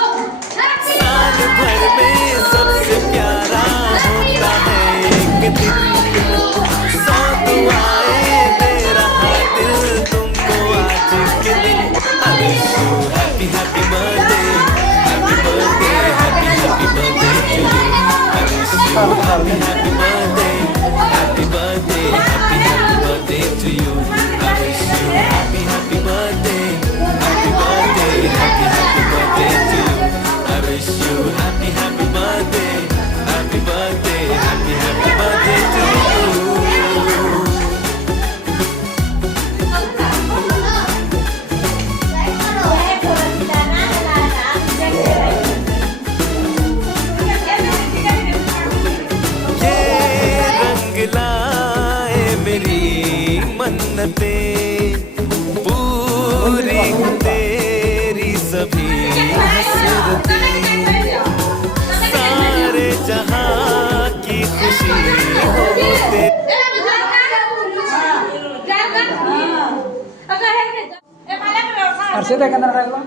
साल भर में सबसे प्यारा होता है एक दिन, सौ दुआएं दे रहा दिल तुमको आज के दिन। I wish you happy happy birthday, happy birthday, happy happy birthday to you. I wish you happy happy birthday, happy birthday, happy happy birthday to you. I wish you happy happy birthday, happy birthday, happy happy birthday to you. I wish you happy happy birthday, happy birthday, happy happy birthday to you. ये रंग लाए मेरी मन्नतें, पूरी तेरी सभी हसरतें, सारे जहां की खुशी हो तेरी। Arsi, teka na rin lang.